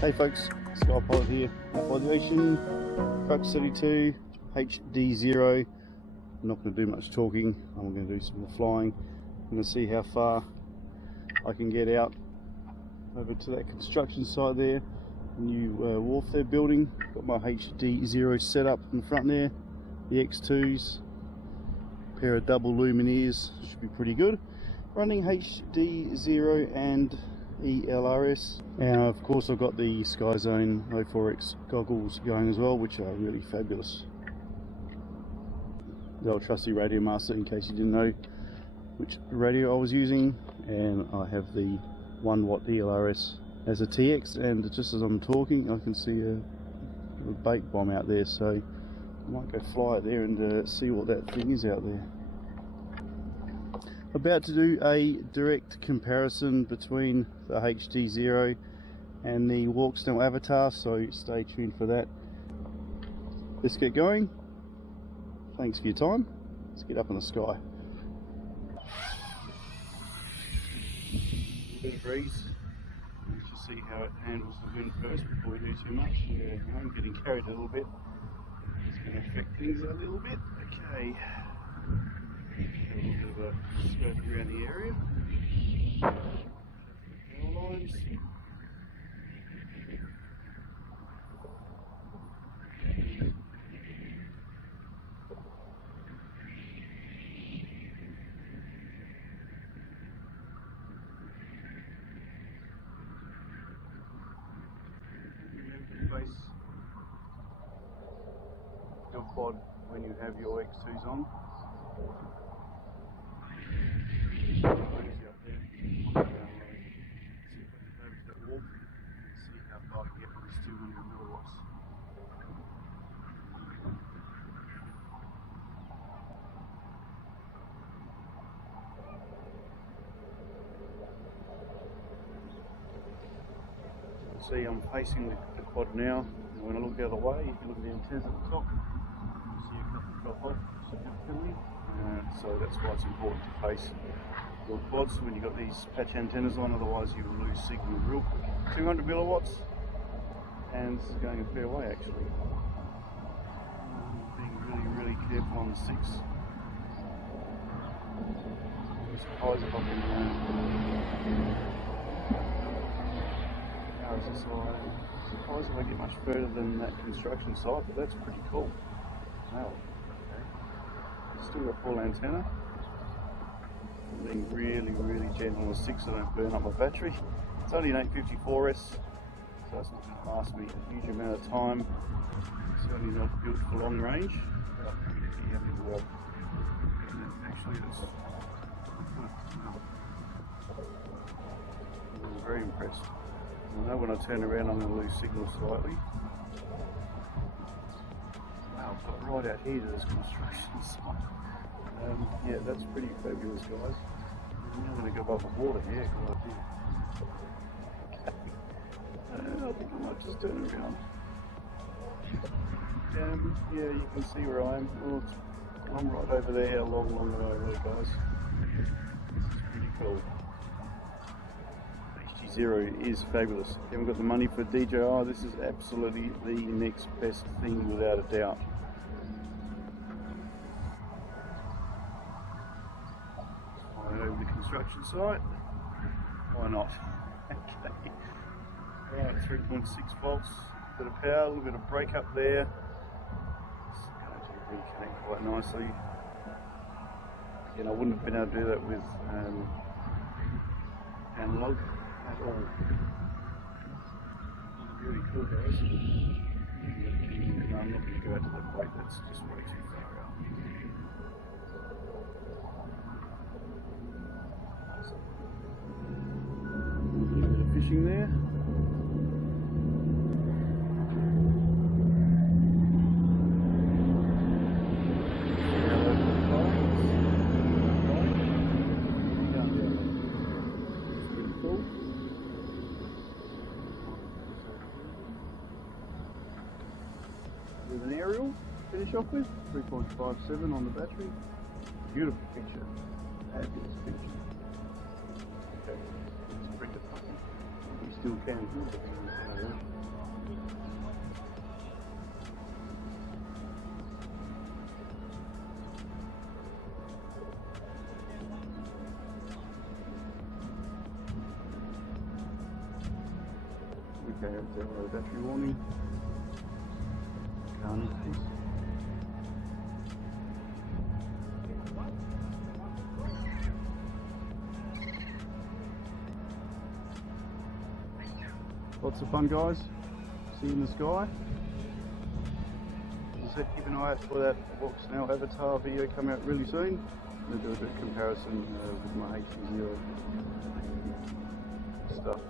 Hey folks, SkyPilot here. Aviation, CRUX 32, HD0. I'm not going to do much talking, I'm going to do some more flying. I'm going to see how far I can get out over to that construction site there. New wharf they're building. Got my HD0 set up in the front there. The X2s, pair of double lumineers, should be pretty good. Running HD0 and ELRS, and of course I've got the SKYZONE 04X goggles going as well, which are really fabulous. The old trusty radio master, in case you didn't know which radio I was using, and I have the 1 watt ELRS as a TX, and just as I'm talking I can see a bait bomb out there, so I might go fly it there and see what that thing is out there. About to do a direct comparison between the HD0 and the Walksnail Avatar, so stay tuned for that. Let's get going. Thanks for your time. Let's get up in the sky. A bit of breeze. Let's just see how it handles the wind first before we do too much. Yeah, I'm getting carried a little bit. It's going to affect things a little bit. Okay. A little bit of a scope around the area. Power lines. Face your quad when you have your X2s on. See, I'm facing the quad now, and when I look the other way, if you look at the antennas at the top, you see a couple drop off significantly. So that's why it's important to face your quads when you've got these patch antennas on, otherwise you will lose signal real quick. 200 milliwatts, and it's going a fair way actually. Being really careful on the 6. I'm surprised if I can surprised if I get much further than that construction site, but that's pretty cool. Wow, okay. Still got full antenna. I'm being really gentle on the 6 so I don't burn up my battery. It's only an 854S, so it's not going to last me a huge amount of time. It's certainly not built for long range, but I'm pretty happy to work. Actually, I'm very impressed. I know when I turn around I'm going to lose signal slightly. Wow, I've got right out here to this construction site. Yeah, that's pretty fabulous, guys. I'm going to go above the water here. Okay. I think I might just turn around. Yeah, you can see where I am. Oh, I'm right over there, a long way over there, guys. This is pretty cool. HD0 is fabulous. If you haven't got the money for DJI, this is absolutely the next best thing without a doubt. Fly over the construction site. Why not? Okay. Alright, 3.6 volts, bit of power, a little bit of brake up there. It's going to reconnect quite nicely. Again, I wouldn't have been able to do that with analog at all. Really cool, guys. No, I'm not going to go out to that brake, that's just way too far out. A little bit of fishing there. With an aerial to finish off with, 3.57 on the battery. Beautiful picture, fabulous picture. Okay, let's bring it up. still can. Okay, that's our battery warning. Lots of fun, guys. See you in the sky. As I said, keep an eye out for that Moxon avatar video coming out really soon. I'm going to do a bit of comparison with my HD0 stuff.